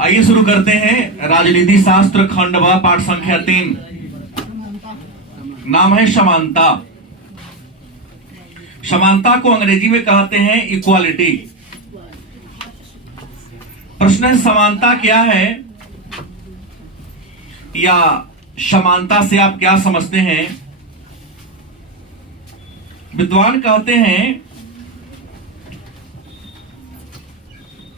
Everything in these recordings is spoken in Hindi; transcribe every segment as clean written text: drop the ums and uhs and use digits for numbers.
आइए शुरू करते हैं राजनीति शास्त्र खंड व पाठ संख्या 3। नाम है समानता। समानता को अंग्रेजी में कहते हैं इक्वालिटी। प्रश्न है, समानता क्या है या समानता से आप क्या समझते हैं? विद्वान कहते हैं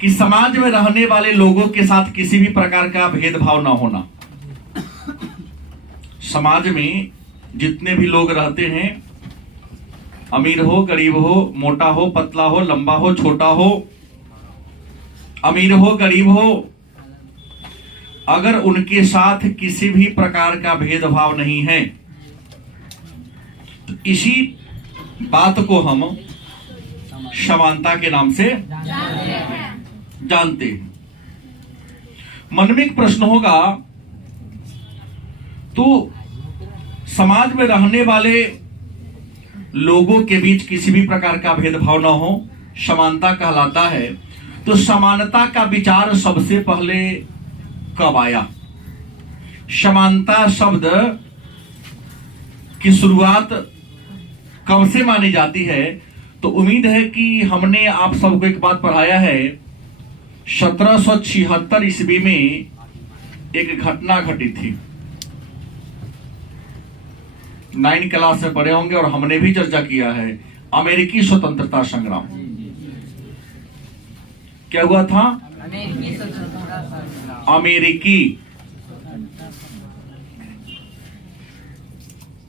कि समाज में रहने वाले लोगों के साथ किसी भी प्रकार का भेदभाव न होना। समाज में जितने भी लोग रहते हैं, अमीर हो, गरीब हो, मोटा हो, पतला हो, लंबा हो, छोटा हो, अमीर हो, गरीब हो, अगर उनके साथ किसी भी प्रकार का भेदभाव नहीं है तो इसी बात को हम समानता के नाम से जानते हैं। मन में एक प्रश्न होगा, तो समाज में रहने वाले लोगों के बीच किसी भी प्रकार का भेदभाव न हो, समानता कहलाता है। तो समानता का विचार सबसे पहले कब आया? समानता शब्द की शुरुआत कब से मानी जाती है? तो उम्मीद है कि हमने आप सबको एक बात पढ़ाया है। 1776 ईस्वी में एक घटना घटी थी। 9 क्लास में पढ़े होंगे और हमने भी चर्चा किया है। अमेरिकी स्वतंत्रता संग्राम। क्या हुआ था? अमेरिकी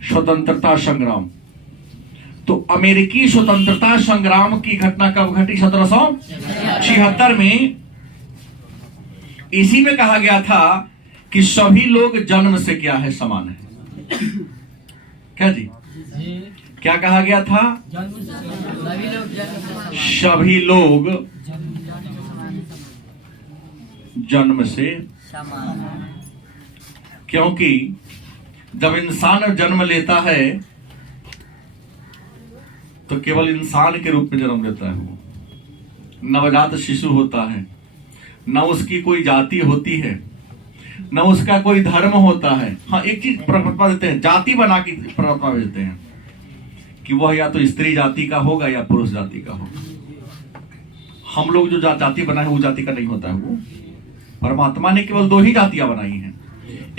स्वतंत्रता संग्राम। तो अमेरिकी स्वतंत्रता संग्राम की घटना कब घटी? 1776 में। इसी में कहा गया था कि सभी लोग जन्म से क्या है? समान है। क्या जी? क्या कहा गया था? सभी लोग जन्म से समान। क्योंकि जब इंसान जन्म लेता है तो केवल इंसान के रूप में जन्म लेता है। वो नवजात शिशु होता है, न उसकी कोई जाति होती है, न उसका कोई धर्म होता है। हाँ, एक चीज प्रकटवा देते हैं, जाति बना के प्रकटवा देते हैं कि वह या तो स्त्री जाति का होगा या पुरुष जाति का होगा। हम लोग जो जाति बनाए वो जाति का नहीं होता है। वो परमात्मा ने केवल 2 ही जातियां बनाई हैं,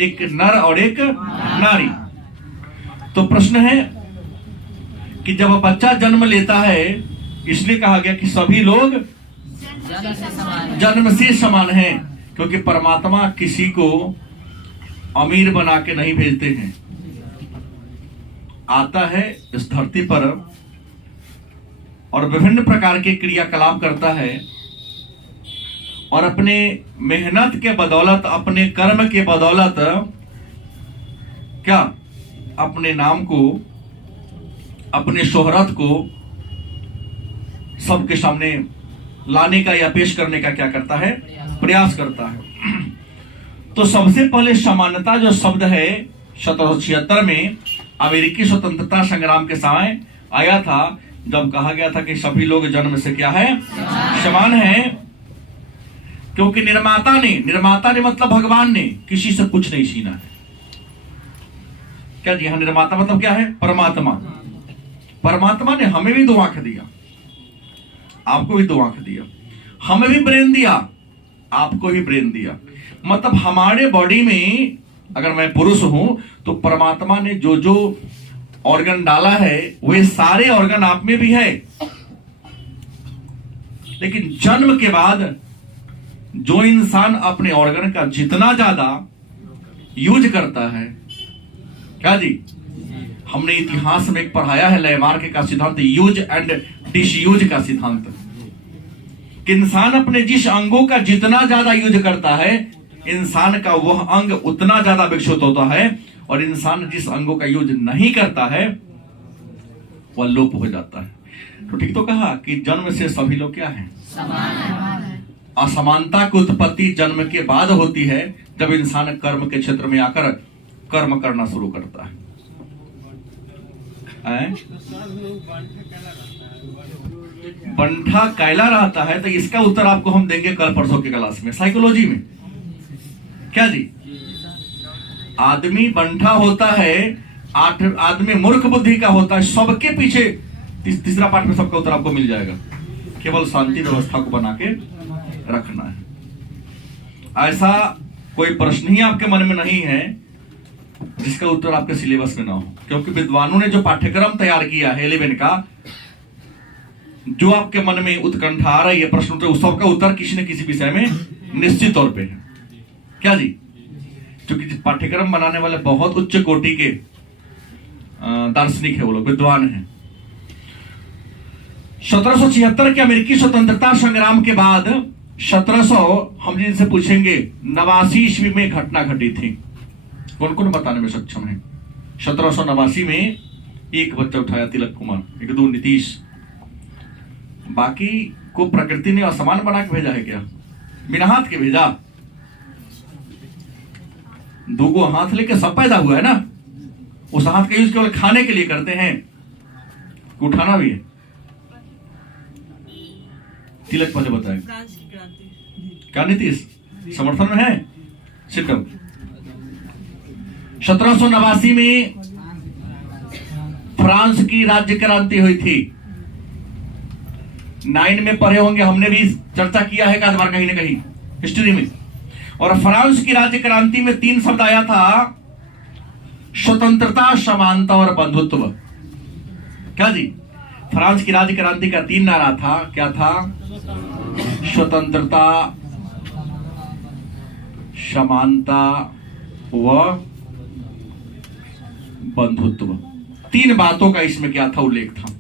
एक नर और एक नारी। तो प्रश्न है कि जब बच्चा जन्म लेता है, इसलिए कहा गया कि सभी लोग जन्म से समान हैं, क्योंकि परमात्मा किसी को अमीर बना के नहीं भेजते हैं। आता है इस धरती पर और विभिन्न प्रकार के क्रियाकलाप करता है और अपने मेहनत के बदौलत, अपने कर्म के बदौलत क्या अपने नाम को, अपने शोहरत को सबके सामने लाने का या पेश करने का क्या करता है? प्रयास करता है। तो सबसे पहले समानता जो शब्द है 1776 में अमेरिकी स्वतंत्रता संग्राम के समय आया था, जब कहा गया था कि सभी लोग जन्म से क्या है? समान है। क्योंकि निर्माता ने मतलब भगवान ने किसी से कुछ नहीं छीना है। क्या जी? हाँ, निर्माता मतलब क्या है? परमात्मा। परमात्मा ने हमें भी 2 आंख दिया, आपको भी 2 आंख दिया, हमें भी ब्रेन दिया, आपको भी ब्रेन दिया। मतलब हमारे बॉडी में अगर मैं पुरुष हूं तो परमात्मा ने जो जो ऑर्गन डाला है वे सारे ऑर्गन आप में भी है। लेकिन जन्म के बाद जो इंसान अपने ऑर्गन का जितना ज्यादा यूज करता है, क्या जी? हमने इतिहास में एक पढ़ाया है लैमार्क का सिद्धांत, यूज एंड डिसयूज का सिद्धांत। कि इंसान अपने जिस अंगों का जितना ज्यादा यूज करता है, इंसान का वह अंग उतना ज्यादा विकसित होता है, और इंसान जिस अंगों का यूज नहीं करता है वह लोप हो जाता है। तो ठीक तो कहा कि जन्म से सभी लोग क्या हैं? समान है। असमानता की उत्पत्ति जन्म के बाद होती है, जब इंसान कर्म के क्षेत्र में आकर कर्म करना शुरू करता है। बंठा कैला रहता है, तो इसका उत्तर आपको हम देंगे कल परसों की क्लास में, साइकोलॉजी में। क्या जी? आदमी बंठा होता है, आदमी मूर्ख बुद्धि का होता है, सबके पीछे तीसरा पार्ट में सबका उत्तर आपको मिल जाएगा। केवल शांति व्यवस्था को बना के रखना है। ऐसा कोई प्रश्न ही आपके मन में नहीं है जिसका उत्तर आपके सिलेबस में ना हो, क्योंकि विद्वानों ने जो पाठ्यक्रम तैयार किया है 11 का, जो आपके मन में उत्कंठा आ रही है प्रश्न उत्तर, उस सबका उत्तर किसी न किसी विषय में निश्चित तौर पे है। क्या जी? क्योंकि पाठ्यक्रम बनाने वाले बहुत उच्च कोटि के दार्शनिक है, वो लोग विद्वान हैं। 1776 के अमेरिकी स्वतंत्रता संग्राम के बाद 1700 हम जिनसे पूछेंगे 89 ईस्वी में घटना घटी थी, कौन कौन बताने में सक्षम है? 1789 में एक बच्चा उठाया, तिलक कुमार, एक दो नीतीश, बाकी को प्रकृति ने असमान बना के भेजा है क्या? बिना हाथ के भेजा? दो हाथ लेके सब पैदा हुआ है ना, उस हाथ का यूज केवल खाने के लिए करते हैं, उठाना भी है। तिलक पहले बताए, क्या नीतीश समर्थन में है? सिर्फ 1789 में फ्रांस की राज्य क्रांति हुई थी। 9 में पढ़े होंगे, हमने भी चर्चा किया है एक बार कहीं ना कहीं हिस्ट्री में। और फ्रांस की राज्य क्रांति में 3 शब्द आया था, स्वतंत्रता, समानता और बंधुत्व। क्या जी? फ्रांस की राज्य क्रांति का 3 नारा था, क्या था? स्वतंत्रता, समानता व बंधुत्व। 3 बातों का इसमें क्या था? उल्लेख था।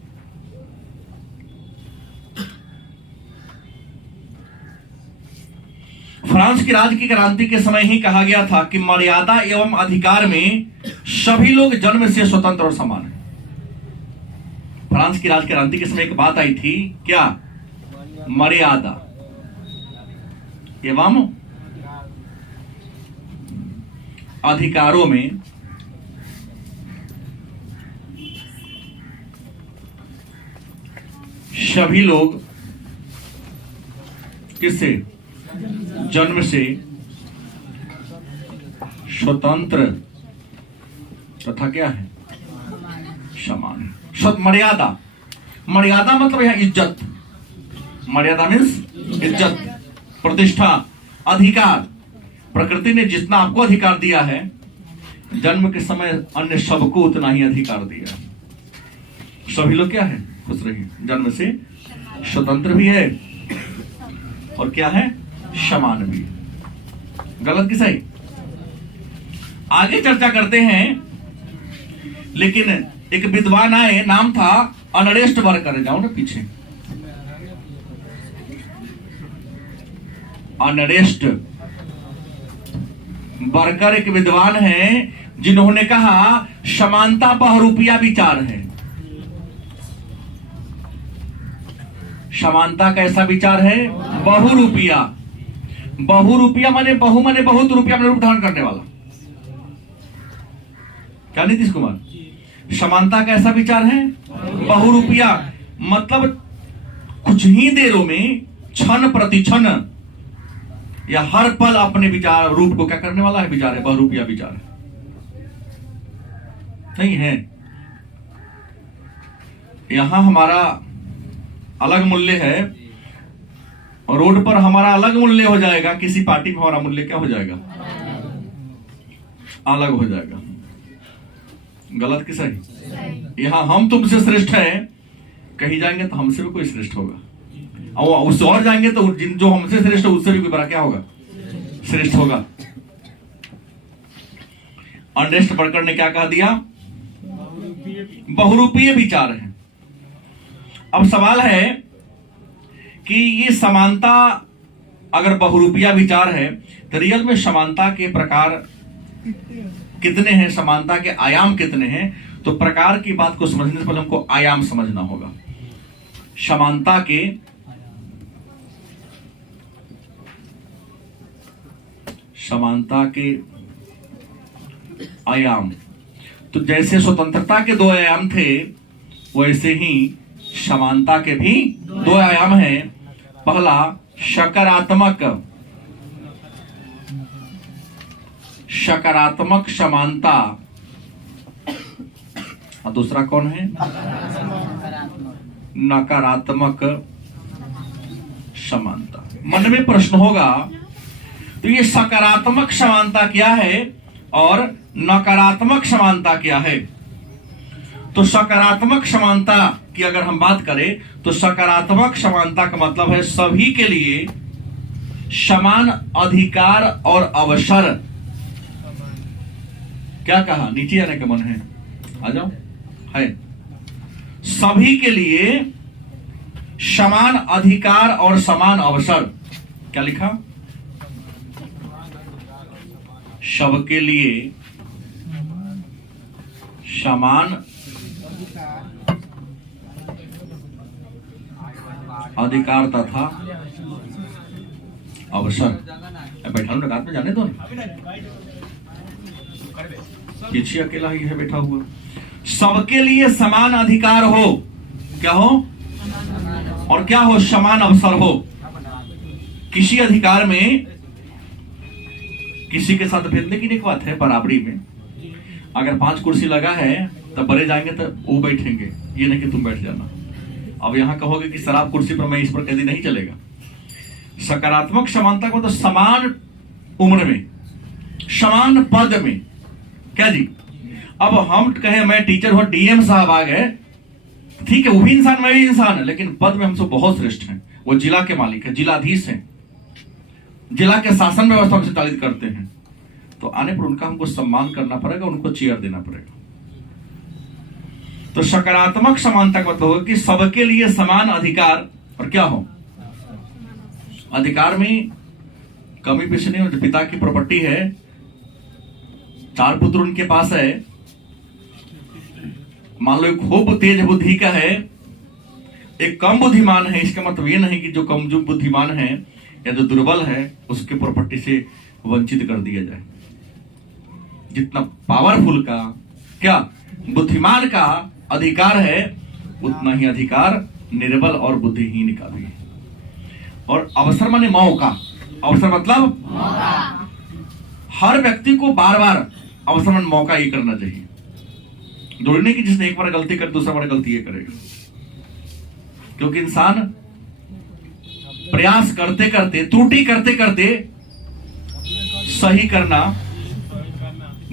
फ्रांस की राज्य की क्रांति के समय ही कहा गया था कि मर्यादा एवं अधिकार में सभी लोग जन्म से स्वतंत्र और समान हैं। फ्रांस की राज्य क्रांति के समय एक बात आई थी, क्या? मर्यादा एवं अधिकारों में सभी लोग किससे? जन्म से स्वतंत्र तथा क्या है? समान। मर्यादा, मर्यादा मतलब यह इज्जत। मर्यादा मीन्स इज्जत, प्रतिष्ठा, अधिकार। प्रकृति ने जितना आपको अधिकार दिया है, जन्म के समय अन्य सबको उतना ही अधिकार दिया। सभी लोग क्या है? खुश रहिए, जन्म से स्वतंत्र भी है और क्या है? समान भी। गलत कि सही? आगे चर्चा करते हैं। लेकिन एक विद्वान आए, नाम था अनरेस्ट वर्कर। जाओ ना पीछे, अनरेस्ट वर्कर एक विद्वान है जिन्होंने कहा समानता बहुरूपिया विचार है। समानता कैसा विचार है? बहुरूपिया। बहुरूपिया माने बहु माने बहुत, रुपया में रूप धारण करने वाला। क्या नीतीश कुमार? समानता कैसा विचार है? बहुरूपिया मतलब कुछ ही देरों में, क्षण प्रति क्षण या हर पल अपने विचार रूप को क्या करने वाला है? विचार है, बहुरूपिया विचार है। नहीं है, यहां हमारा अलग मूल्य है और रोड पर हमारा अलग मूल्य हो जाएगा, किसी पार्टी में हमारा मूल्य क्या हो जाएगा? अलग हो जाएगा। गलत कि सही? यहां हम तुमसे श्रेष्ठ है, कहीं जाएंगे तो हमसे भी कोई श्रेष्ठ होगा, और उससे और जाएंगे तो जो हमसे श्रेष्ठ है उससे भी कोई बड़ा क्या होगा? श्रेष्ठ होगा। अनरेस्ट वर्कर ने क्या कह दिया? बहुरूपीय विचार है। अब सवाल है कि ये समानता अगर बहुरूपिया विचार है तो रियल में समानता के प्रकार कितने हैं? समानता के आयाम कितने हैं? तो प्रकार की बात को समझने से पहले हमको आयाम समझना होगा। समानता के आयाम, तो जैसे स्वतंत्रता के 2 आयाम थे, वैसे ही समानता के भी दो आयाम है। पहला सकारात्मक समानता, और दूसरा कौन है? नकारात्मक समानता। मन में प्रश्न होगा तो ये सकारात्मक समानता क्या है और नकारात्मक समानता क्या है? तो सकारात्मक समानता की अगर हम बात करें तो सकारात्मक समानता का मतलब है सभी के लिए समान अधिकार और अवसर। क्या कहा? नीचे आने का मन है? आ जाओ। है सभी के लिए समान अधिकार और समान अवसर। क्या लिखा? सबके लिए समान अधिकार तथा अवसर। बैठा हूं, रात में जाने दो ना, पीछे अकेला ही है बैठा हुआ। सबके लिए समान अधिकार हो, क्या हो? और क्या हो? समान अवसर हो। किसी अधिकार में किसी के साथ भेदने की नहीं बात है। बराबरी में अगर 5 कुर्सी लगा है तब बड़े जाएंगे तो वो बैठेंगे, ये नहीं कि तुम बैठ जाना। अब यहां कहोगे कि सर आप कुर्सी पर, मैं इस पर, कभी नहीं चलेगा। सकारात्मक समानता को तो समान उम्र में, समान पद में। क्या जी? अब हम कहें मैं टीचर हूं, डीएम साहब आ गए, ठीक है, वो भी इंसान मैं भी इंसान है, लेकिन पद में हमसे बहुत श्रेष्ठ हैं। वो जिला के मालिक है, जिलाधीश हैं, जिला के शासन व्यवस्था को संचालित करते हैं। तो आने पर उनका हमको सम्मान करना पड़ेगा, उनको चेयर देना पड़ेगा। तो सकारात्मक समानता का मतलब होगा कि सबके लिए समान अधिकार और क्या हो? अधिकार में कमी पेशी नहीं हो। पिता की प्रॉपर्टी है, 4 पुत्र उनके पास है, मान लो एक खूब तेज बुद्धि का है, एक कम बुद्धिमान है। इसका मतलब ये नहीं कि जो कम जो बुद्धिमान है या जो दुर्बल है उसके प्रॉपर्टी से वंचित कर दिया जाए। जितना पावरफुल का, क्या बुद्धिमान का अधिकार है, उतना ही अधिकार निर्बल और बुद्धिहीन का भी है। और अवसर माने मौका। अवसर मतलब मौका। हर व्यक्ति को बार बार अवसर माने मौका ये करना चाहिए। दौड़ने की जिसने एक बार गलती कर दूसरा बार गलती ये करेगा, क्योंकि इंसान प्रयास करते करते, त्रुटि करते करते सही करना,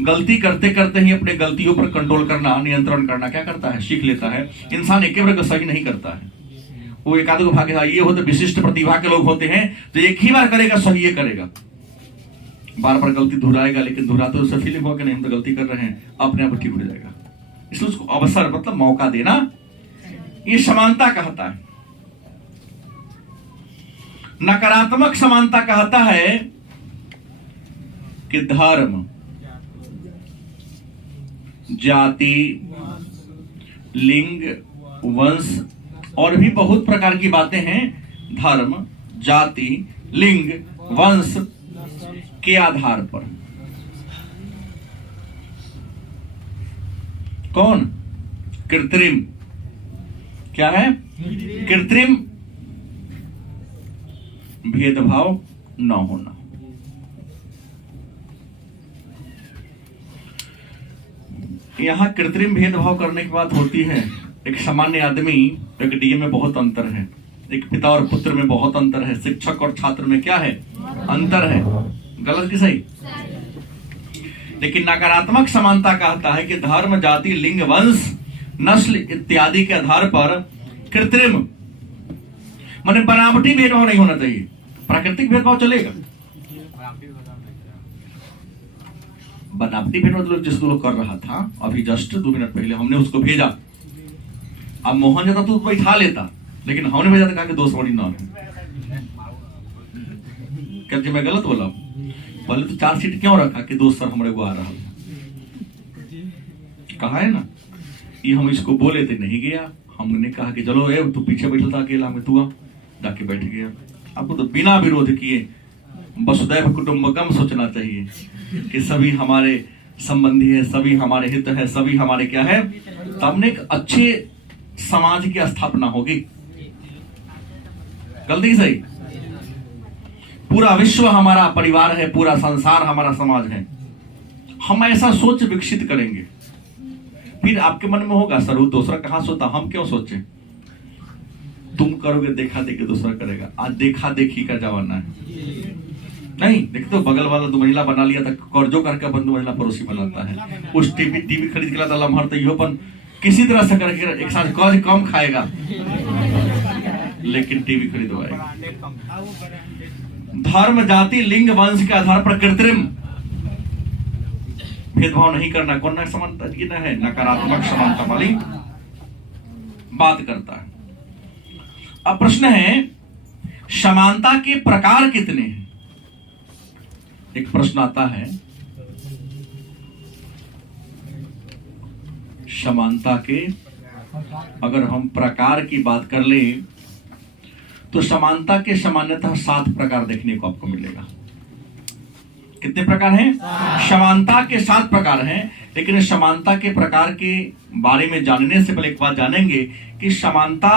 गलती करते करते ही अपने गलतियों पर कंट्रोल करना, नियंत्रण करना क्या करता है? सीख लेता है। इंसान एक बार सही नहीं करता है। वो एक आध भाग ये होते विशिष्ट प्रतिभा के लोग होते हैं तो एक ही बार करेगा, सही ये करेगा, बार बार गलती दोहराएगा, लेकिन दोहराते उससे फीलिंग होगा कि नहीं हम तो गलती कर रहे हैं, अपने आप ठीक हो जाएगा। इसलिए उसको अवसर मतलब मौका देना, ये समानता कहता है। नकारात्मक समानता कहता है कि धर्म, जाति, लिंग, वंश और भी बहुत प्रकार की बातें हैं। धर्म, जाति, लिंग, वंश के आधार पर कौन? कृत्रिम। क्या है? कृत्रिम भेदभाव न होना। यहां कृत्रिम भेदभाव करने की बात होती है। एक सामान्य आदमी, एक डीएम में बहुत अंतर है, एक पिता और पुत्र में बहुत अंतर है, शिक्षक और छात्र में क्या है? अंतर है। गलत कि सही? लेकिन नकारात्मक समानता कहता है कि धर्म, जाति, लिंग, वंश, नस्ल इत्यादि के आधार पर कृत्रिम माने बनावटी भेदभाव नहीं होना चाहिए। प्राकृतिक भेदभाव चलेगा, बनावटी भेदभाव जिसको लोग कर रहा था अभी जस्ट 2 मिनट पहले, हमने उसको भेजा। अब मोहन जाता तो बैठा लेता, लेकिन हमने भेजा तो कहा कि दोस्त बड़ी ना है। क्या मैं गलत बोला? पहले तो 4 सीट क्यों रखा कि दोस्त सर हमारे को आ रहा कहा है ना। ये हम इसको बोले थे, नहीं गया। हमने कहा कि चलो ए तू पीछे बैठा था अकेला में, तू जाके बैठ गया। आपको तो बिना विरोध किए वसुदैव कुटुंबकम सोचना चाहिए कि सभी हमारे संबंधी है, सभी हमारे हित है, सभी हमारे क्या है। तब ने एक अच्छे समाज की स्थापना होगी। गलती सही? पूरा विश्व हमारा परिवार है, पूरा संसार हमारा समाज है। हम ऐसा सोच विकसित करेंगे, फिर आपके मन में होगा सर दूसरा कहां सोता, हम क्यों सोचे? तुम करोगे देखा देखी दूसरा करेगा। आज देखा देखी का जमाना है। नहीं देखते तो बगल वाला दो महिला बना लिया था, कर्जों करके बंधु महिला पड़ोसी बनाता है। उस टीवी खरीद के लाता लम्हर तो योपन किसी तरह से करके एक साथ कर्ज कम खाएगा, लेकिन टीवी खरीदवाएगा। धर्म, जाति, लिंग, वंश के आधार पर कृत्रिम भेदभाव नहीं करना, कौन समानता जीना है, नकारात्मक समानता वाली बात करता है। अब प्रश्न है समानता के प्रकार कितने हैं? एक प्रश्न आता है समानता के, अगर हम प्रकार की बात कर लें तो समानता के सामान्यतः 7 प्रकार देखने को आपको मिलेगा। कितने प्रकार हैं? समानता के 7 प्रकार हैं। लेकिन समानता के प्रकार के बारे में जानने से पहले एक बात जानेंगे कि समानता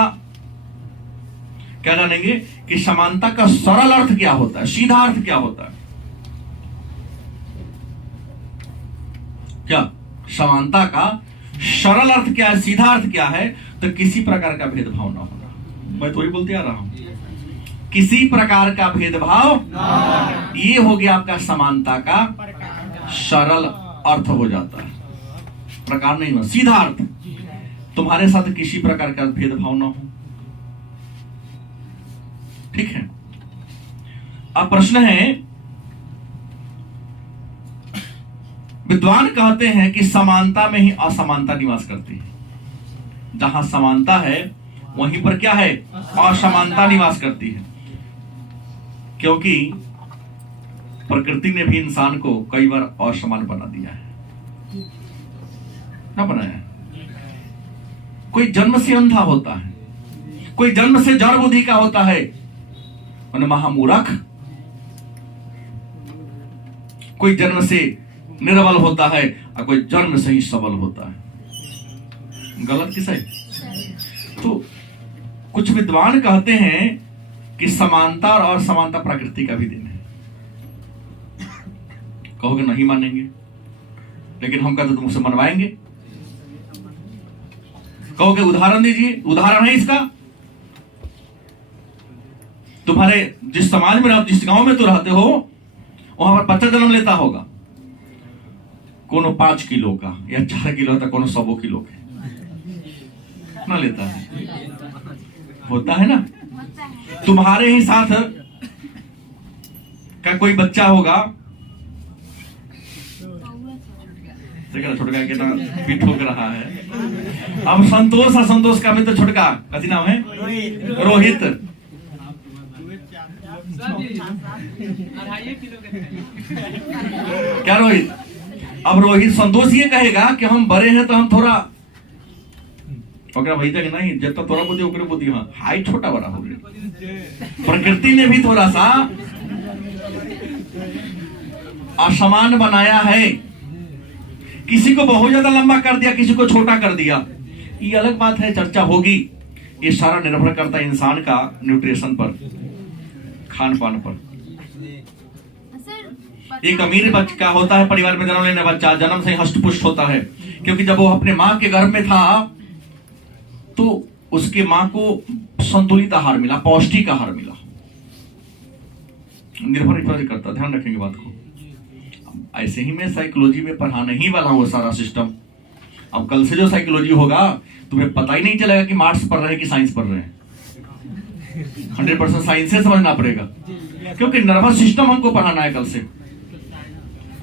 क्या जानेंगे कि समानता का सरल अर्थ क्या होता है, सीधा अर्थ क्या होता है। क्या समानता का सरल अर्थ क्या है, सीधा अर्थ क्या है? तो किसी प्रकार का भेदभाव ना होना। मैं तो वही बोलते आ रहा हूं, किसी प्रकार का भेदभाव, ये हो गया आपका समानता का सरल अर्थ हो जाता है। प्रकार नहीं हो, सीधा अर्थ, तुम्हारे साथ किसी प्रकार का भेदभाव ना हो। ठीक है। अब प्रश्न है, विद्वान कहते हैं कि समानता में ही असमानता निवास करती है। जहां समानता है वहीं पर क्या है? असमानता निवास करती है। क्योंकि प्रकृति ने भी इंसान को कई बार असमान बना दिया है ना, बनाया। कोई जन्म से अंधा होता है, कोई जन्म से जड़ बुद्धि का होता है, महामूर्ख। कोई जन्म से निर्बल होता है और कोई जन्म से ही सबल होता है। गलत किस है? तो कुछ विद्वान कहते हैं कि समानता और असमानता प्रकृति का भी देन है। कहोगे नहीं मानेंगे, लेकिन हम कहते तुमसे मनवाएंगे। कहोगे उदाहरण दीजिए, उदाहरण है इसका। तुम्हारे जिस समाज में रहो, जिस गांव में तुम रहते हो, वहां पर बच्चा जन्म लेता होगा, कोनो 5 किलो का या 4 किलो तक, कोनो 100 किलो के ना लेता है, होता है ना। तुम्हारे ही साथ का कोई बच्चा होगा, छोटका के ना पीठ ठोक रहा है। अब संतोष और संतोष का मित्र छोटका, कथी नाम है? रोहित। क्या रोहित? अब रोहित संतोष ये कहेगा कि हम बड़े हैं तो हम थोड़ा वही तक नहीं, जब तक थोड़ा बुद्धि ओकरे बुद्धि, हाँ हाइट छोटा बड़ा हो गया। प्रकृति ने भी थोड़ा सा असमान बनाया है। किसी को बहुत ज्यादा लंबा कर दिया, किसी को छोटा कर दिया, ये अलग बात है, चर्चा होगी। ये सारा निर्भर करता है इंसान का न्यूट्रिशन पर, खान पान पर। एक अमीर बच्चा होता है, परिवार में जन्म लेने बच्चा जन्म से हष्ट पुष्ट होता है, क्योंकि जब वो अपने माँ के गर्भ में था तो उसके माँ को संतुलित आहार मिला, पौष्टिक आहार मिला। निर्भर करता, ध्यान रखेंगे बात को। ऐसे ही मैं साइकोलॉजी में पढ़ाने ही वाला हूँ सारा सिस्टम। अब कल से जो साइकोलॉजी होगा तुम्हें पता ही नहीं चलेगा कि मार्क्स पढ़ रहे हैं कि साइंस पढ़ रहे हैं। 100% साइंस से समझना पड़ेगा, क्योंकि नर्वस सिस्टम हमको पढ़ाना है। कल से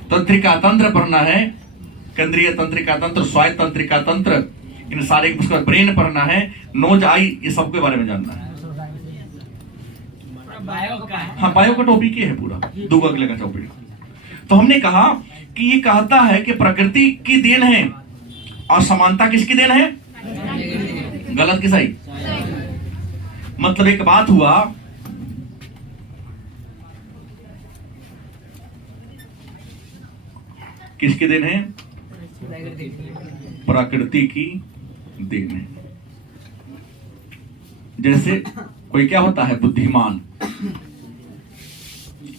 तंत्रिका तंत्र पढ़ना है, केंद्रीय तंत्रिका तंत्र, स्वायत्त तंत्रिका तंत्र, इन सारे उसका ब्रेन पढ़ना है, नोज आई, ये सबके बारे में जानना है। हाँ, बायो का टॉपिक ही है पूरा, 2 अगले का टॉपिक। तो हमने कहा कि ये कहता है कि प्रकृति की देन है और समानता किसकी देन है? गलत कि सही? मतलब एक बात हुआ, किसकी देन है? प्रकृति की देन है। जैसे कोई क्या होता है बुद्धिमान,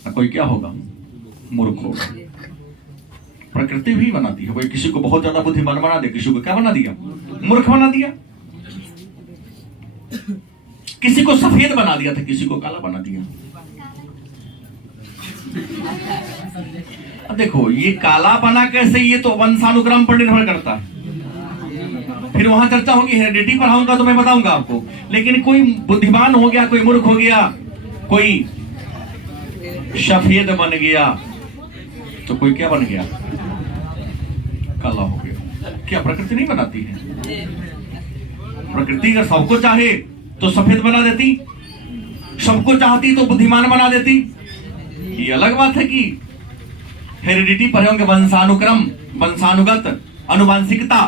कोई क्या होगा मूर्ख होगा। प्रकृति भी बनाती है, कोई किसी को बहुत ज्यादा बुद्धिमान बना दे, किसी को क्या बना दिया, मूर्ख बना दिया। किसी को सफेद बना दिया था, किसी को काला बना दिया। अब देखो ये काला बना कैसे, ये तो वंशानुक्रम पर निर्भर करता है। फिर वहां चर्चा होगी, हेरिडिटी पर आऊंगा तो मैं बताऊंगा आपको। लेकिन कोई बुद्धिमान हो गया, कोई मूर्ख हो गया, कोई सफेद बन गया, तो कोई क्या बन गया, काला हो गया। क्या प्रकृति नहीं बनाती है? प्रकृति अगर सबको चाहे तो सफेद बना देती, सबको चाहती तो बुद्धिमान बना देती। ये अलग बात है कि हेरिडिटी पर होंगे, वंशानुक्रम, वंशानुगत अनुवांशिकता,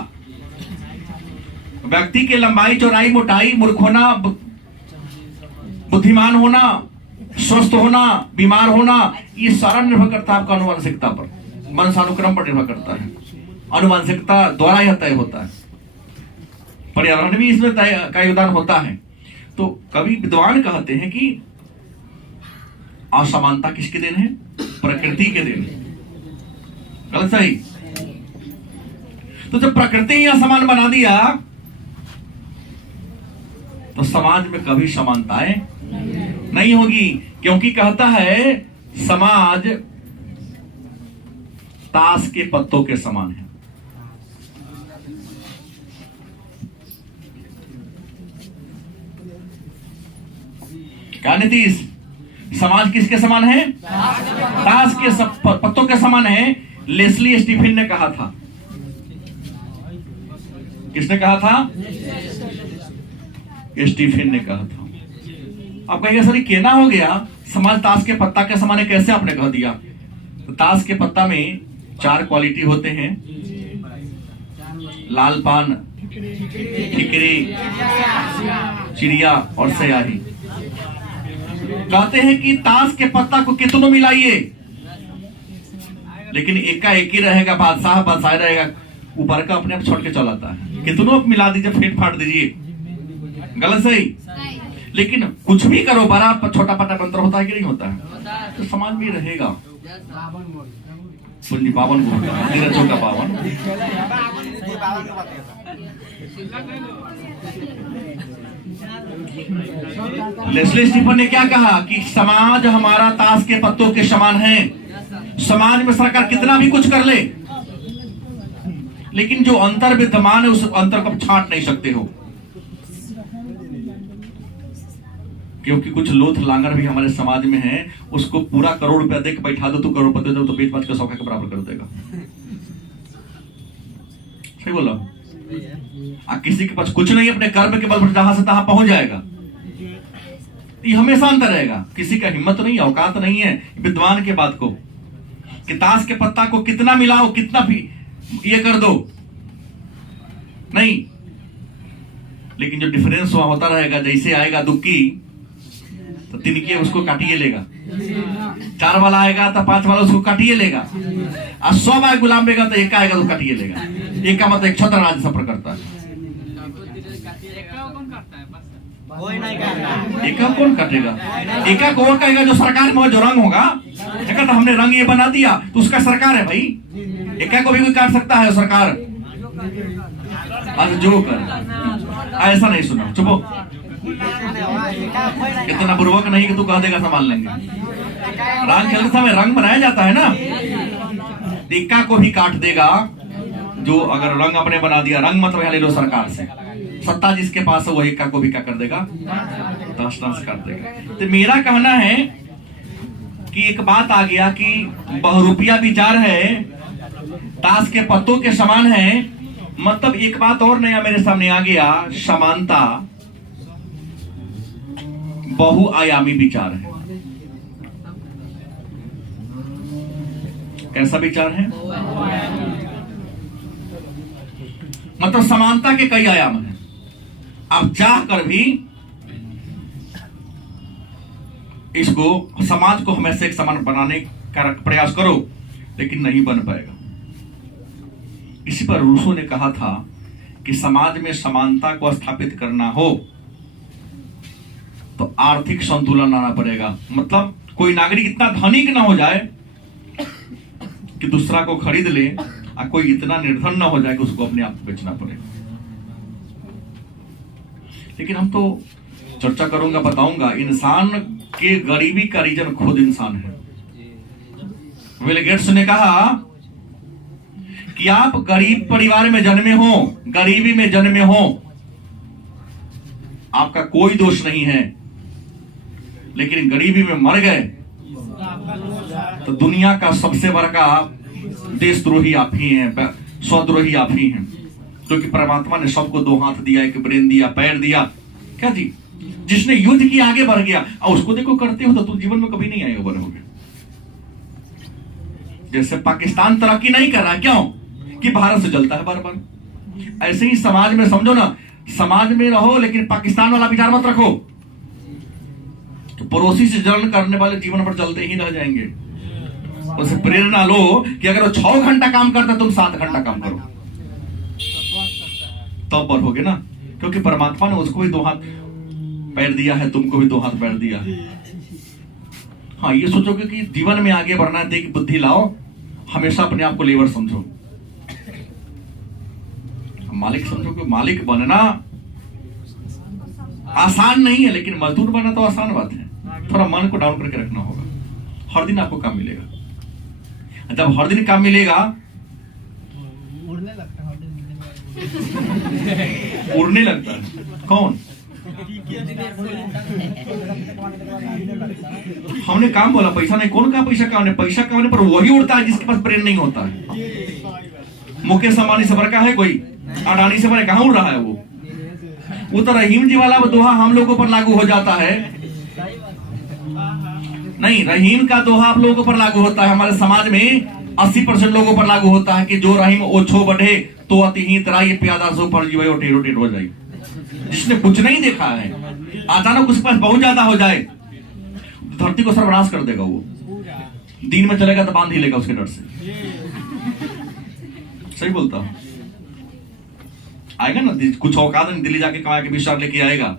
व्यक्ति के लंबाई चौड़ाई मोटाई, मूर्ख होना बुद्धिमान होना, स्वस्थ होना बीमार होना, ये सारा निर्भर करता है आपका अनुवांशिकता पर, वंशानुक्रम पर निर्भर करता है। अनुवांशिकता द्वारा यह तय होता है। पर्यावरण भी इसमें तय का योगदान होता है। तो कवि विद्वान कहते हैं कि असमानता किसके देन है? प्रकृति के देन। गलत सही? तो जब प्रकृति ही असमान बना दिया तो समाज में कभी समानताएं नहीं होगी, क्योंकि कहता है समाज ताश के पत्तों के समान है। क्या नीतीश? समाज किसके समान है? ताश के पत्तों के समान है। लेस्ली स्टीफन ने कहा था। किसने कहा था? स्टीफन ने कहा था। अब कहिए सर कहना हो गया समाज ताश के पत्ता के समान है, कैसे आपने कह दिया? तो ताश के पत्ता में 4 क्वालिटी होते हैं, लाल पान, ठिकरे, चिड़िया और सयाही। कहते हैं कि ताश के पत्ता को कितनों मिलाइए लेकिन एक का एक ही रहेगा, बादशाह बादशाह रहेगा, ऊपर का अपने आप छोड़ के चलाता है। कितनों मिला दीजिए, फेंट फाड़ दीजिए, गलत सही? लेकिन कुछ भी करो, बड़ा छोटा पटा मंत्र होता है कि नहीं होता है? तो समाज में रहेगा। सुन पावन को नीरजों का पावन। लेस्ली स्टीफन ने क्या कहा कि समाज हमारा ताश के पत्तों के समान है। समाज में सरकार कितना भी कुछ कर ले, लेकिन जो अंतर विद्यमान है उस अंतर को छांट नहीं सकते हो, क्योंकि कुछ लोथ लांगर भी हमारे समाज में है। उसको पूरा करोड़ रुपया देकर बैठा दो तो करोड़पति दो तो बेच बाच के सौखा के बराबर कर देगा। सही बोला? किसी के पास कुछ नहीं, अपने कर्म के बल पर जहां से तहां पहुंच जाएगा। ये हमेशा अंतर रहेगा। किसी का हिम्मत नहीं, औकात नहीं है विद्वान के बात को कि ताश के पत्ता को कितना मिलाओ, कितना भी ये कर दो, नहीं। लेकिन जो डिफरेंस वहां होता रहेगा, जैसे आएगा दुक्की तो 3 के उसको काटिए लेगा, 4 वाला आएगा तो 5 वाला उसको काटिए लेगा, और 100 बार गुलाम बेगा तो 1 आएगा तो काटिए लेगा। एक का मतलब एक छत्र राज सफर करता है। एका कौन काटेगा? एका को कहेगा जो सरकार में जो रंग होगा, तो हमने रंग ये बना दिया तो उसका सरकार है भाई। एका को भी कोई काट सकता है सरकार? जो कर ऐसा नहीं सुना, चुपो। कितना बुर्बक नहीं कि तू कह देगा संभाल लेंगे। रंग खेलते समय रंग बनाया जाता है ना, एका को भी काट देगा जो अगर रंग अपने बना दिया। रंग मतलब यहाँ ले लो सरकार से, सत्ता जिसके पास है वो एका को भी क्या कर देगा, तहस-नहस कर देगा। तो मेरा कहना है कि एक बात आ गया कि बहुरूपिया विचार है, ताश के पत्तों के समान है। मतलब एक बात और नया मेरे सामने आ गया, समानता बहुआयामी विचार है। कैसा विचार है? मतलब समानता के कई आयाम हैं। आप चाह कर भी इसको समाज को हमेशा एक समान बनाने का प्रयास करो, लेकिन नहीं बन पाएगा। इसी पर रूसो ने कहा था कि समाज में समानता को स्थापित करना हो तो आर्थिक संतुलन लाना पड़ेगा। मतलब कोई नागरिक इतना धनिक ना हो जाए कि दूसरा को खरीद ले, और कोई इतना निर्धन ना हो जाए कि उसको अपने आप को बेचना पड़े। लेकिन हम तो चर्चा करूंगा, बताऊंगा, इंसान के गरीबी का रीजन खुद इंसान है। बिल गेट्स ने कहा कि आप गरीब परिवार में जन्मे हो, गरीबी में जन्मे हो, आपका कोई दोष नहीं है, लेकिन गरीबी में मर गए तो दुनिया का सबसे बड़ा देशद्रोही आप ही हैं, स्वद्रोही आप ही हैं। क्योंकि परमात्मा ने सबको दो हाथ दिया, एक ब्रेन दिया, पैर दिया, क्या जी, जिसने युद्ध किया आगे बढ़ गया, और उसको देखो करते हो तो तुम जीवन में कभी नहीं आए बढ़ोगे। जैसे पाकिस्तान तरक्की नहीं कर रहा, क्यों? कि भारत से जलता है बार बार। ऐसे ही समाज में समझो ना, समाज में रहो लेकिन पाकिस्तान वाला विचार मत रखो, तो पड़ोसी से जलन करने वाले जीवन भर चलते ही रह जाएंगे। उसे प्रेरणा लो कि अगर वो 6 घंटा काम करता तुम 7 घंटा काम करो, तब बढ़ोगे ना। क्योंकि परमात्मा ने उसको भी 2 हाथ पैर दिया है, तुमको भी 2 हाथ पैर दिया है। हाँ, ये सोचोगे कि जीवन में आगे बढ़ना है, देख बुद्धि लाओ, हमेशा अपने आप को लेबर समझो, मालिक समझो। कि मालिक बनना आसान नहीं है, लेकिन मजदूर बनना तो आसान बात है। थोड़ा मन को डाउन करके रखना होगा, हर दिन आपको काम मिलेगा। जब हर दिन काम मिलेगा, उड़ने लगता है। कौन? हमने काम बोला, पैसा नहीं। कौन कहा पैसा कमाने? पैसा कमाने पर वही उड़ता है जिसके पास ब्रेन नहीं होता है। मुकेश अंबानी से बड़ा है कोई? अडानी से बड़ा कहां उड़ रहा है वो तो रहीम जी वाला दोहा हम लोगों पर लागू हो जाता है। नहीं, रहीम का दोहा आप लोगों पर लागू होता है। हमारे समाज में 80% लोगों पर लागू होता है कि जो रहीम ओछो बढ़े तो अति ही तराई प्यादा सो पर जीवे और टेरो टेरो हो जाए। जिसने कुछ नहीं देखा है, अचानक उसके पास बहुत ज्यादा हो जाए, धरती को सर्वनाश कर देगा। वो दिन में चलेगा तो बांध ही लेगा उसके डर से। सही बोलता हूं? आएगा ना कुछ औकात नहीं, दिल्ली जाके कमा के 20 लाख लेके आएगा,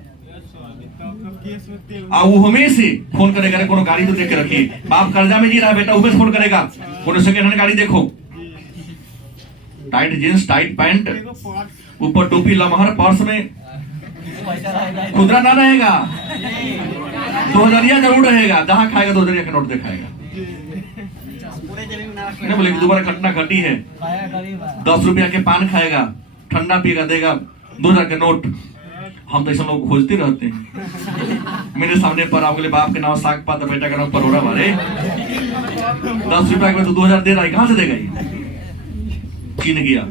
वो हमें से फोन करेगा, कोनो गाड़ी तो देख के रखिए, बाप कर्जा में जी रहा है बेटा, उमेश फोन करेगा, कोनो सेकंड हैंड गाड़ी देखो, टाइट जींस, टाइट पैंट, ऊपर टोपी, लमहर, पर्स में खुदरा ना रहेगा, 2000 जरूर रहेगा, जहां खाएगा 2000 का नोट दिखाएगा। नहीं बोले दोबारा घटना घटी है, 10 रुपया के पान खाएगा, ठंडा पिएगा, देगा 2000 के नोट। हम तो ऐसे लोग खोजते रहते हैं। मेरे सामने पर आप बाप के नाम साग पात, बेटा का नाम परोरा वाले, 10 रुपया के तो 2000 दे रहा है, कहां से देगा ये? छीन गया।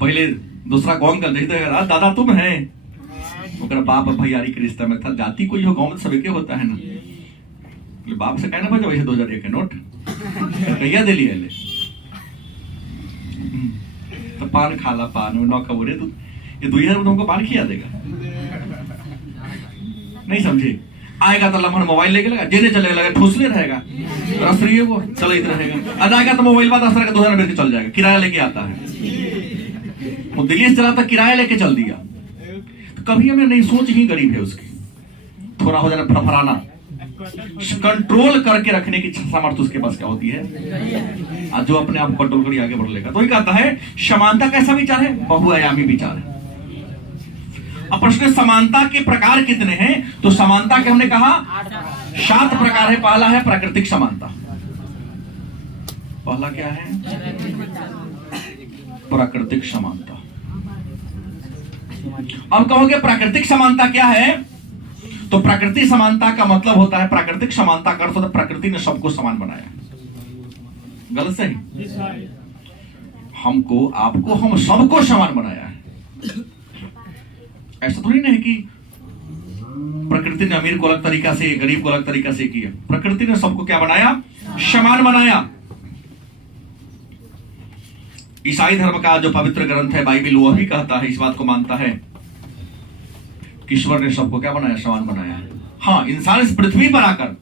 पहले दूसरा कौन कर देखते, दादा तुम है, बाप भैयारी के रिश्ता में था, जाति कोई हो, गाँव में सबके होता है ना। बाप से कहना बचा वैसे 2000 के नोट भैया दे लिया ले, तो पान खाला, पान में नौका बोले तो ये 2000 तुमको पान खिया देगा। नहीं समझे? आएगा तो लम्हा मोबाइल लेके लगा, जेने चले लगा, ठूसले रहेगा, रसरी वो चला इधर रहेगा। आज आएगा तो मोबाइल बात 10 का 2000 लेके चल जाएगा, किराया लेके आता है। वो दिल्ली से चला था, किराया लेके चल दिया। तो कभी हमें नहीं सोच ही गरीब है उसकी, थोड़ा हो जाना फरफराना, कंट्रोल करके रखने की सामर्थ्य उसके पास क्या होती है, जो अपने आप कंट्रोल कर आगे बढ़ लेगा। तो ही कहता है समानता कैसा विचार है? बहुआयामी विचार है। अब प्रश्न समानता के प्रकार कितने हैं? तो समानता के हमने कहा 7 प्रकार है। पहला है प्राकृतिक समानता। पहला क्या है? प्राकृतिक समानता। अब कहोगे प्राकृतिक समानता क्या है? तो प्राकृतिक समानता का मतलब होता है, प्राकृतिक समानता का अर्थ होता है प्रकृति ने सबको समान बनाया। गलत सही? हमको, आपको, हम सबको समान बनाया है। ऐसा थोड़ी नहीं है कि प्रकृति ने अमीर को अलग तरीका से, गरीब को अलग तरीका से किया। प्रकृति ने सबको क्या बनाया? समान बनाया। ईसाई धर्म का जो पवित्र ग्रंथ है बाइबिल, वह भी कहता है, इस बात को मानता है कि ईश्वर ने सबको क्या बनाया? समान बनाया। हाँ, इंसान इस पृथ्वी पर आकर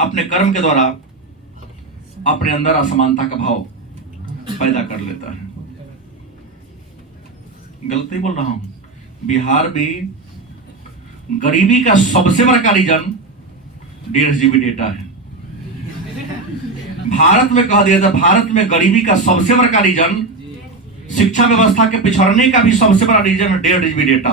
अपने कर्म के द्वारा अपने अंदर असमानता का भाव पैदा कर लेता है। गलत नहीं बोल रहा हूं। बिहार भी गरीबी का सबसे बड़ा रीजन 1.5 GB डेटा है। भारत में कहा दिया था, भारत में गरीबी का सबसे बड़ा रीजन, शिक्षा व्यवस्था के पिछड़ने का भी सबसे बड़ा रीजन है 1.5 GB डेटा।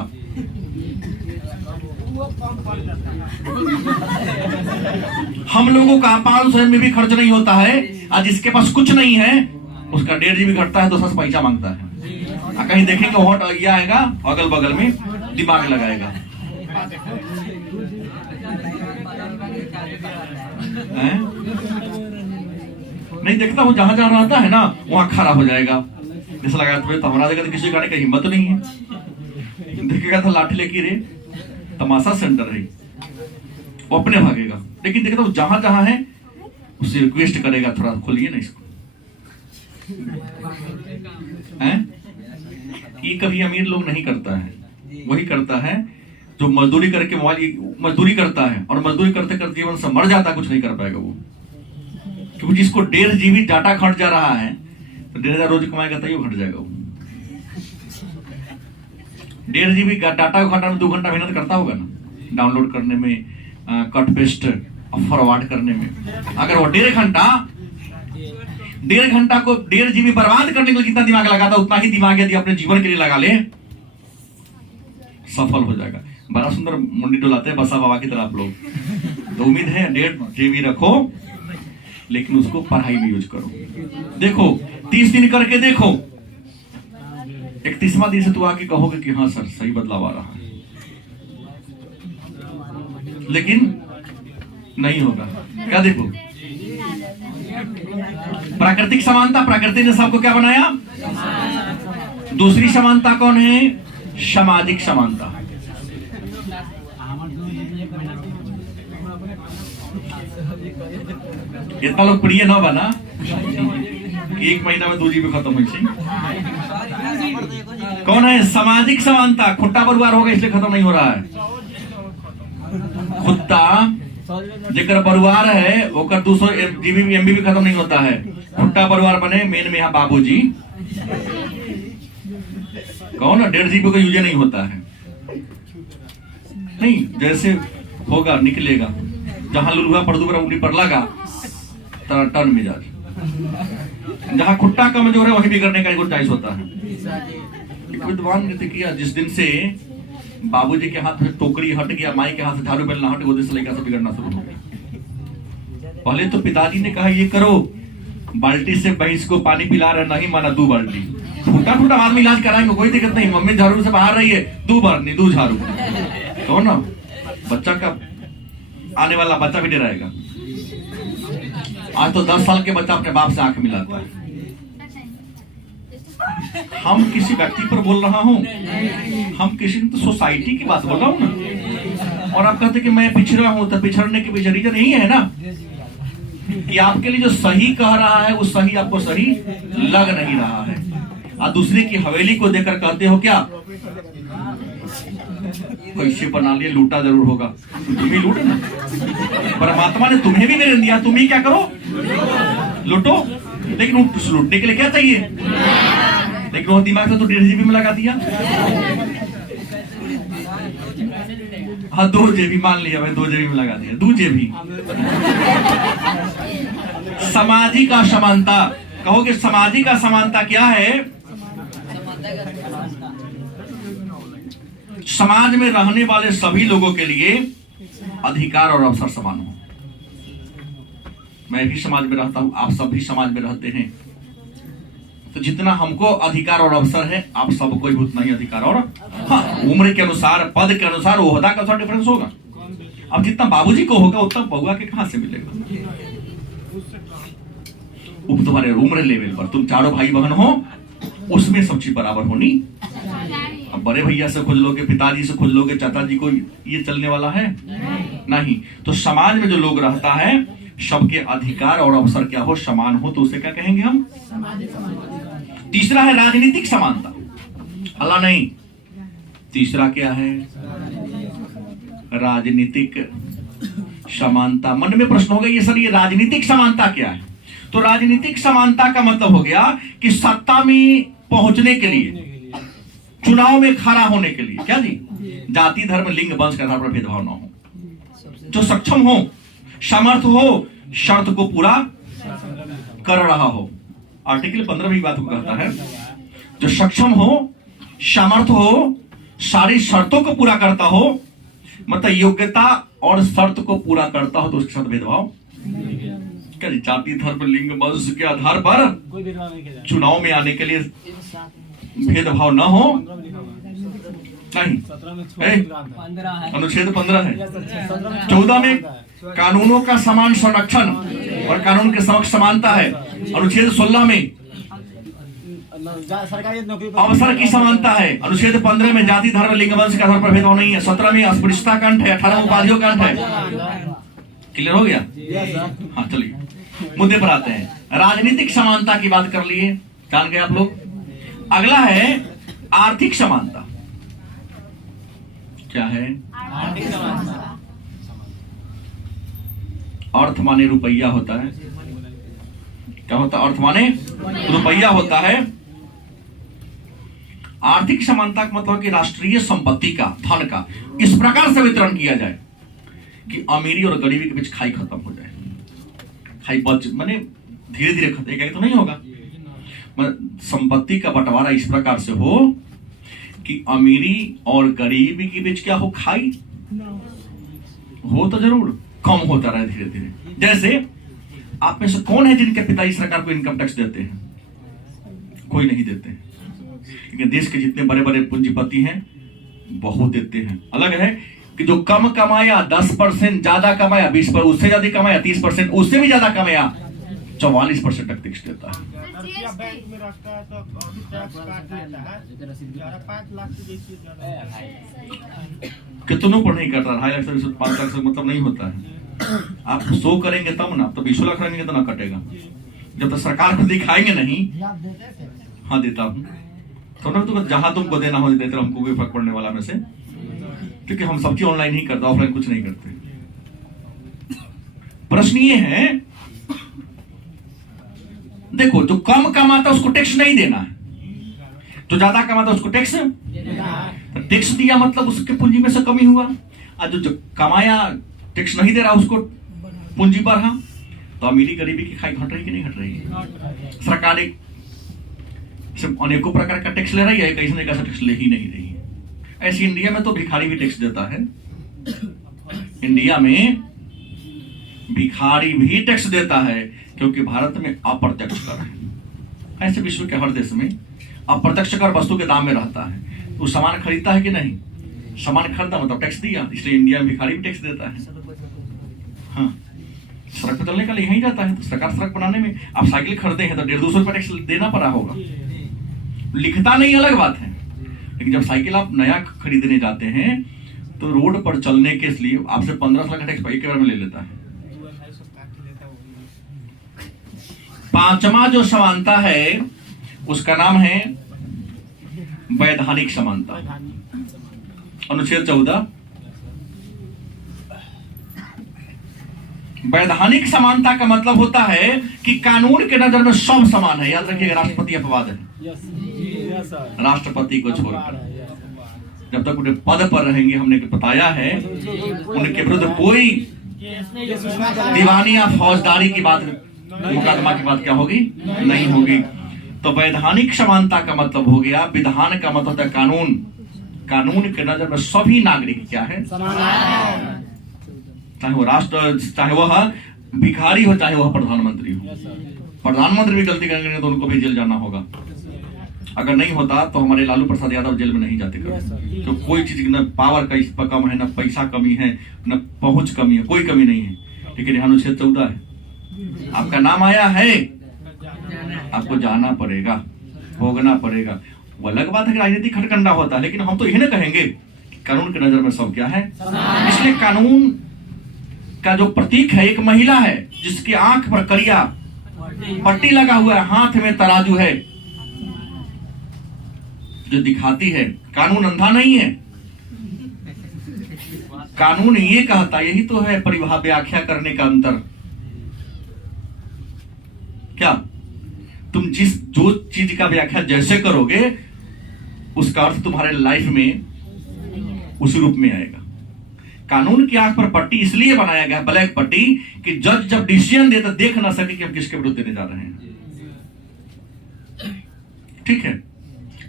हम लोगों का 500 में भी खर्च नहीं होता है, आज जिसके पास कुछ नहीं है उसका 1.5 GB घटता है, दूसरा से पैसा मांगता है। कहीं देखेंगे होट ये आएगा अगल बगल में दिमाग लगाएगा। नहीं देखता हूँ, जहां जहां रहता है ना वहां खड़ा हो जाएगा, जैसा लगा तो हमारा जगह तो किसी गाने का हिम्मत नहीं है। देखेगा तो लाठी लेके रे तमाशा सेंटर है, वो अपने भागेगा। लेकिन देखता हूँ जहां जहां है उससे रिक्वेस्ट करेगा, थोड़ा खोलिए ना इसको। ये कभी अमीर लोग नहीं करता है, वही करता है जो मजदूरी करके मजदूरी करता है और मजदूरी करते करते जीवन से मर जाता, कुछ नहीं कर पाएगा वो। क्योंकि जिसको 1.5 GB डाटा घट जा रहा है तो 1,500 रोज कमाएगा तभी घट जाएगा वो। 1.5 GB डाटा घटाने में 2 घंटा मेहनत करता होगा ना, डाउनलोड करने में, कट पेस्ट फॉरवर्ड करने में। अगर वो 1.5 घंटा को 1.5 GB बर्बाद करने के लिए जितना दिमाग लगाता, उतना ही दिमाग यदि अपने जीवन के लिए लगा ले, सफल हो जाएगा। बड़ा सुंदर मुंडी डोलाते हैं बसा बाबा की तरह आप लोग। तो उम्मीद है 1.5 GB रखो, लेकिन उसको पढ़ाई में यूज करो। देखो 30 दिन करके देखो, 31वां दिन से तू आके कहोगे कि हाँ सर सही बदलाव आ रहा है, लेकिन नहीं होगा। क्या देखो, प्राकृतिक समानता, प्रकृति ने सबको क्या बनाया? दूसरी समानता कौन है? सामाजिक समानता। इतना लोग प्रिय ना बना कि 1 महीना में 2 GB खत्म हो। कौन है? सामाजिक समानता। खुट्टा परिवार होगा इसलिए खत्म नहीं हो रहा है। खुट्टा जेकर परिवार है ओकर 200 GB MB भी खत्म नहीं होता है। खुट्टा परिवार बने मेन में यहाँ बाबूजी, कौन है? 1.5 GB का यूज नहीं होता है। नहीं, जैसे होगा निकलेगा, जहां लुलुआ प्रदुबरा उंगली पर लगा टर्न मिजाज। जहां खुट्टा कमजोर है वहीं बिगड़ने का गुंजाइश होता है। एक विद्वान ने किया, जिस दिन से बाबूजी के हाथ में टोकरी हट गया, माई के हाथ से झाड़ू बेलना हट, वो दिन से लड़का से बिगड़ना शुरू हो गया। पहले तो पिताजी ने कहा ये करो, बाल्टी से भैंस को पानी पिला रहे, नहीं माना 2 बाल्टी। फूटा फूटा बाद में इलाज कराएंगे, कोई दिक्कत नहीं। मम्मी झाड़ू से बाहर रही है, 2 बार 2 झाड़ू। तो ना बच्चा का आने वाला बच्चा भी डराएगा। आज तो 10 साल के बच्चा अपने बाप से आंख मिलाता है। हम किसी व्यक्ति पर बोल रहा हूं, हम किसी तो सोसाइटी की बात बोल रहा हूं ना। और आप कहते कि मैं पिछड़ा हूं, तो पिछड़ने के पीछे रीजन यही है ना कि आपके लिए जो सही कह रहा है वो सही आपको सही लग नहीं रहा है, और दूसरे की हवेली को देखकर कहते हो क्या कैसे बना लिए, लूटा जरूर होगा, तुम्हें लूट ना। परमात्मा ने तुम्हें भी मेरे दिया, तुम ही क्या करो, लूटो। लेकिन लूटने के लिए क्या चाहिए? लेकिन वो दिमाग से तो 1.5 GB में लगा दिया। हाँ 2 GB मान लिया भाई, 2 GB में लगा दिया, 2 GB। सामाजिक असमानता। कहोगे सामाजिक असमानता क्या है? समाज में रहने वाले सभी लोगों के लिए अधिकार और अवसर समान हो। मैं भी समाज में रहता हूं, आप सब भी समाज में रहते हैं, तो जितना हमको अधिकार और अवसर है आप सबको भी उतना ही अधिकार और, हाँ उम्र के अनुसार, पद के अनुसार, ओहदा का थोड़ा डिफरेंस होगा। अब जितना बाबूजी को होगा उतना बउआ के कहां से मिलेगा? तुम्हारे उम्र लेवल पर तुम चारों भाई बहन हो, उसमें सब चीज बराबर होनी। अब बड़े भैया से खोज लोगे, पिताजी से खोज लोगे, चाचा जी को, ये चलने वाला है नहीं। तो समाज में जो लोग रहता है सबके अधिकार और अवसर क्या हो, समान हो, तो उसे क्या कहेंगे हम? तीसरा है राजनीतिक समानता। अल्लाह नहीं, तीसरा क्या है? राजनीतिक समानता। मन में प्रश्न होगा ये सर ये राजनीतिक समानता क्या है? तो राजनीतिक समानता का मतलब हो गया कि सत्ता में पहुंचने के लिए, चुनाव में खड़ा होने के लिए, क्या जी, जाति धर्म लिंग वंश के आधार पर भेदभाव ना हो, जो सक्षम हो, सामर्थ्य हो, शर्त को पूरा कर रहा हो। आर्टिकल 15 भी बात को कहता है, जो सक्षम हो, सामर्थ्य हो, सारी शर्तों को पूरा करता हो, मतलब योग्यता और शर्त को पूरा करता हो, तो उसके साथ भेदभाव क्या, जाति धर्म लिंग वंश के आधार पर चुनाव में आने के लिए भेदभाव न हो, नहीं। अनुच्छेद 15 है। 14 में कानूनों का समान संरक्षण और कानून के समक्ष समानता है। अनुच्छेद 16 में अवसर की समानता है। अनुच्छेद 15 में जाति धर्म लिंग वंश के आधार पर भेदभाव नहीं है। 17 में अस्पृश्यता का अंत है। 18 में उपाधियों का अंत है। क्लियर हो गया? हाँ, चलिए मुद्दे पर आते हैं। राजनीतिक समानता की बात कर लिए, जान गए आप लोग। अगला है आर्थिक समानता। क्या है? आर्थिक समानता। अर्थ माने रुपया होता है। क्या होता है? अर्थ माने रुपया होता है। आर्थिक समानता का मतलब कि राष्ट्रीय संपत्ति का, धन का इस प्रकार से वितरण किया जाए कि अमीरी और गरीबी के बीच खाई खत्म हो जाए। खाई बच माने धीरे धीरे खत्म, एक तो नहीं होगा। संपत्ति का बंटवारा इस प्रकार से हो कि अमीरी और गरीबी के बीच क्या हो, खाई हो तो जरूर, कम होता रहे धीरे धीरे। जैसे आप में से कौन है जिनके पिता इस सरकार को इनकम टैक्स देते हैं? कोई नहीं देते हैं। लेकिन देश के जितने बड़े बड़े पूंजीपति हैं बहुत देते हैं। अलग है कि जो कम कमाया 10% ज्यादा कमाया, 20% उससे ज्यादा कमाया, 30% उससे भी ज्यादा कमाया, 44% तक टैक्स देता है। बैंक में रखता है तो टैक्स काट लेता है 5 लाख से बेसी। कितनों पर नहीं करता, 2.5 लाख से 5 लाख से मतलब नहीं होता है। आप 100 करेंगे तब ना, तो 20 लाख रहेंगे तो ना कटेगा। जब तक सरकार को दिखाएंगे नहीं। हाँ, देता हूँ तो ना, तो जहां तुमको देना हो देते, हमको कोई फर्क पड़ने वाला में से, क्योंकि हम सब चीज ऑनलाइन ही करते, ऑफलाइन कुछ नहीं करते। प्रश्न ये है, देखो जो कम कमाता उसको टैक्स नहीं देना है, जो ज्यादा कमाता उसको टैक्स। तो टैक्स दिया मतलब उसके पूंजी में से कमी हुआ, और जो कमाया टैक्स नहीं दे रहा उसको पूंजी बढ़ा, तो अमीरी गरीबी की खाई घट रही कि नहीं घट रही है? सरकार एक अनेकों प्रकार का टैक्स ले रही है, कहीं से टैक्स ले ही नहीं रही है। ऐसे इंडिया में तो भिखारी भी टैक्स देता है। इंडिया में भिखारी भी टैक्स देता है, क्योंकि भारत में अप्रत्यक्ष कर है। ऐसे विश्व के हर देश में अप्रत्यक्ष कर वस्तु के दाम में रहता है। तो सामान खरीदता है कि नहीं? सामान खरीदा मतलब टैक्स दिया, इसलिए इंडिया में भिखारी भी टैक्स देता है। हाँ, सड़क पर चलने का यही रहता है, तो सरकार सड़क बनाने में, आप साइकिल खरीदे हैं तो 150 रुपये टैक्स देना पड़ा होगा। लिखता नहीं अलग बात है, लेकिन जब साइकिल आप नया खरीदने जाते हैं तो रोड पर चलने के लिए आपसे 15 लाख का टैक्स एक बार में ले लेता है। पांचवा जो समानता है उसका नाम है वैधानिक समानता। अनुच्छेद 14। वैधानिक समानता का मतलब होता है कि कानून के नजर में सब समान है। याद रखिएगा, राष्ट्रपति अपवाद है। राष्ट्रपति को छोड़कर जब तक उन्हें पद पर रहेंगे, हमने बताया है, उनके विरुद्ध कोई दीवानी या फौजदारी की बात, मुकदमा की बात क्या होगी? नहीं होगी। तो वैधानिक समानता का मतलब हो गया, विधान का मतलब होता है कानून। कानून के नजर में सभी नागरिक क्या है? चाहे वो राष्ट्र, चाहे वह भिखारी हो, चाहे वह प्रधानमंत्री हो। प्रधानमंत्री भी गलती करेंगे तो उनको भी जेल जाना होगा। अगर नहीं होता तो हमारे लालू प्रसाद यादव जेल में नहीं जाते कभी। तो कोई चीज न पावर का इस पर कम है, न पैसा कमी है, न पहुंच कमी है, कोई कमी नहीं है। लेकिन यहाँ अनुच्छेद 14 है, आपका नाम आया है, आपको जाना पड़ेगा, भोगना पड़ेगा। वो अलग बात है कि राजनीतिक खटकंडा होता है, लेकिन हम तो यही ना कहेंगे कानून की नजर में सब क्या है? इसलिए कानून का जो प्रतीक है एक महिला है, जिसकी आंख पर करिया पट्टी लगा हुआ है, हाथ में तराजू है, जो दिखाती है कानून अंधा नहीं है। कानून ये कहता, यही तो है परिभाषा व्याख्या करने का अंतर। क्या तुम जो चीज का व्याख्या जैसे करोगे, उसका अर्थ तुम्हारे लाइफ में उसी रूप में आएगा। कानून की आंख पर पट्टी इसलिए बनाया गया, ब्लैक पट्टी, कि जज जब डिसीजन दे तो देख ना सके कि हम किसके विरुद्ध देने जा रहे हैं। ठीक है,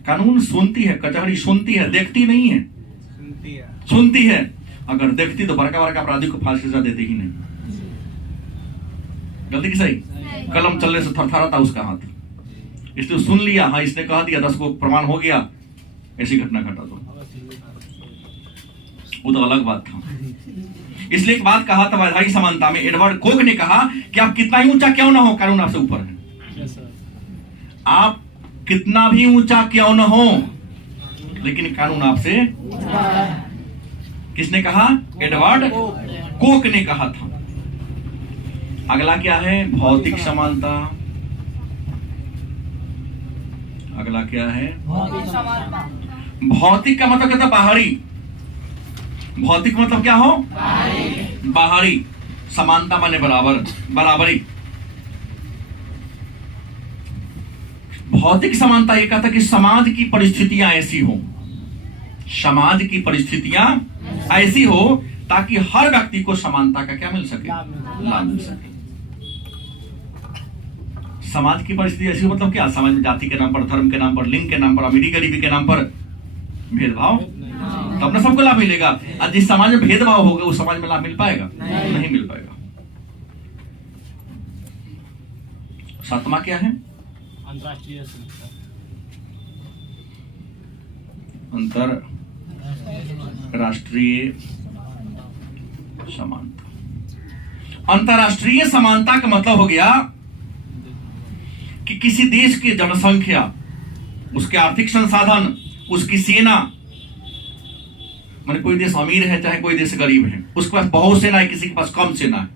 कानून सुनती है, कचहरी सुनती है, देखती नहीं है, सुनती है। अगर देखती तो बड़का बड़का अपराधी को फांसी सजा देती ही नहीं। गलती की सही? कलम चलने से थरथराता उसका हाथ, इसलिए सुन लिया, हाँ इसने कहा दिया, 10 को प्रमाण हो गया, ऐसी घटना घटा तो वो तो अलग बात था। इसलिए एक बात कहा था वैधानिक समानता में, एडवर्ड कोक ने कहा कि आप कितना ही ऊंचा क्यों ना हो, कानून आपसे ऊपर है। आप कितना भी ऊंचा क्यों ना हो, लेकिन कानून आपसे। किसने कहा? एडवर्ड कोक ने कहा था। अगला क्या है? भौतिक समानता। अगला क्या है? भौतिक का मतलब कहता बाहरी। भौतिक मतलब क्या हो? बाहरी। समानता माने बराबर, बराबरी। भौतिक समानता ये कहता कि समाज की परिस्थितियां ऐसी हो, समाज की परिस्थितियां ऐसी हो ताकि हर व्यक्ति को समानता का क्या मिल सके? लाभ मिल सके। समाज की परिस्थिति ऐसी हो मतलब क्या? समाज में जाति के नाम पर, धर्म के नाम पर, लिंग के नाम पर, अमीरी गरीबी के नाम पर भेदभाव, तब ना सबको लाभ मिलेगा। और जिस समाज में भेदभाव होगा उस समाज में लाभ मिल पाएगा? नहीं मिल पाएगा। सातवां क्या है? अंतरराष्ट्रीय समानता। अंतरराष्ट्रीय समानता का मतलब हो गया कि किसी देश की जनसंख्या, उसके आर्थिक संसाधन, उसकी सेना, माने कोई देश अमीर है चाहे कोई देश गरीब है, उसके पास बहुत सेना है, किसी के पास कम सेना है।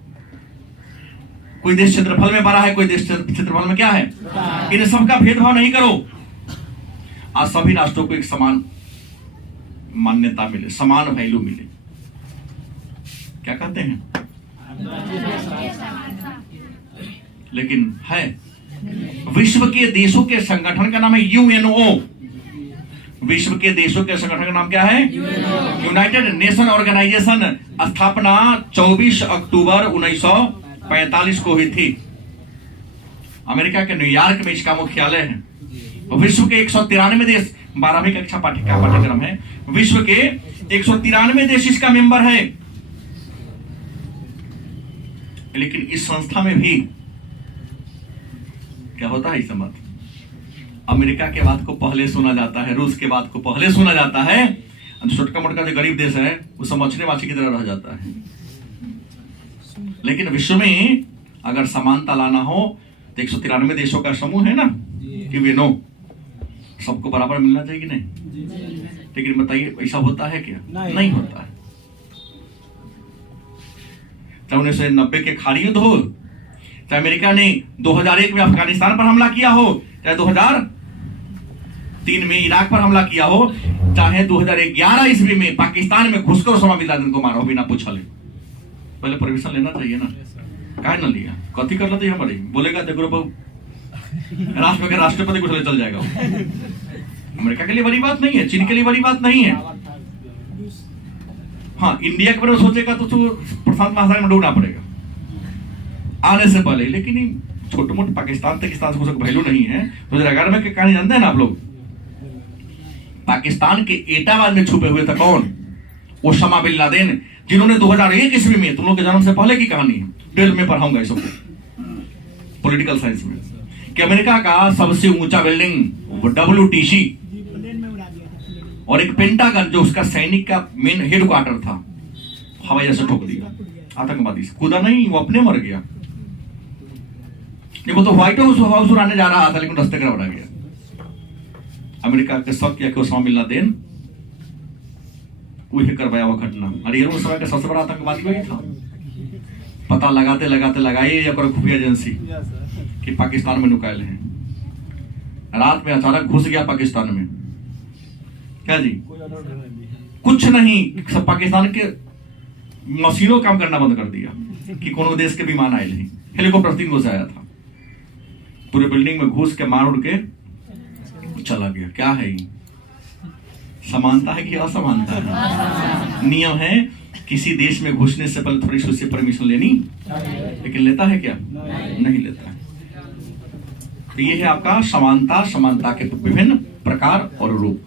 कोई देश क्षेत्रफल में बड़ा है, कोई देश क्षेत्रफल में क्या है, इन सबका भेदभाव नहीं करो। आज सभी राष्ट्रों को एक समान मान्यता मिले, समान वैल्यू मिले। क्या कहते हैं? लेकिन है, विश्व के देशों के संगठन का नाम है यूएनओ। विश्व के देशों के संगठन का नाम क्या है? United Nation Organization. स्थापना 24 अक्टूबर 1945 को हुई थी। अमेरिका के न्यूयॉर्क में इसका मुख्यालय है। विश्व के 193 देश, 12वीं कक्षा पाठ्यक्रम है, विश्व के 193 देश इसका मेंबर है। लेकिन इस संस्था में भी क्या होता है? इस मत अमेरिका के बात को पहले सुना जाता है, रूस के बात को पहले सुना जाता है। छोटका मोटका जो गरीब देश है वो सब मछली माछी की तरह रह जाता है। लेकिन विश्व में अगर समानता लाना हो तो 193 देशों का समूह है ना, कि वे नो सबको बराबर मिलना चाहिए कि नहीं? लेकिन बताइए ऐसा होता है क्या? नहीं होता है। चाहे 1990 के खाड़ी युद्ध हो, चाहे अमेरिका ने 2001 में अफगानिस्तान पर हमला किया हो, चाहे 2003 में इराक पर हमला किया हो, चाहे 2011 ईस्वी में पाकिस्तान में घुसकर ओसामा बिन लादेन को मारा हो बिना पूछले। पहले परमिशन लेना चाहिए ना, काहे ना लिया? कथी कर लेते हमारे बोलेगा देखो राष्ट्र के राष्ट्रपति को चल जाएगा। अमेरिका के लिए बड़ी बात नहीं है, चीन के लिए बड़ी बात नहीं है। हाँ, इंडिया के बारे में सोचेगा तो प्रशांत महासागर में डूबना पड़ेगा आने से पहले। लेकिन छोटे मोटे पाकिस्तान तक से कुछ वैल्यू नहीं है। 2011 में कहानी जानते हैं ना आप लोग? पाकिस्तान के एटाबाद में छुपे हुए थे कौन? ओसामा बिन लादेन, जिन्होंने 2001 ईस्वी में, तुम लोग के जन्म से पहले की कहानी है, 12 में पढ़ाऊंगा इस पॉलिटिकल साइंस में, कि अमेरिका का सबसे ऊंचा बिल्डिंग WTC और एक पेंटागन जो उसका सैनिक का मेन हेडक्वार्टर था, हवाई जहाज से ठोक दिया आतंकवादी से। कूदा नहीं, वो अपने मर गया। वो तो व्हाइट हाउस उड़ाने जा रहा था लेकिन रास्ते गड़बड़ा गया। अमेरिका के शक किया कि ओसामा बिन लादेन वही करवाया हुआ घटना। अरे उस समय का सबसे बड़ा आतंकवादी वही था। पता लगाते लगाते लगाइए या खुफिया एजेंसी कि पाकिस्तान में नुकायल है। रात में अचानक घुस गया पाकिस्तान में। क्या जी? कुछ नहीं, सब पाकिस्तान के मशीनों काम करना बंद कर दिया कि कोनो देश के विमान आए नहीं। हेलीकॉप्टर 3 गो से आया था, पूरे बिल्डिंग में घुस के मार उड़ के चला गया। क्या है ये? समानता है कि असमानता है? नियम है, किसी देश में घुसने से पहले थोड़ी सी उससे परमिशन लेनी, लेकिन लेता है क्या? नहीं लेता है। तो ये है आपका समानता, समानता के विभिन्न प्रकार और रूप।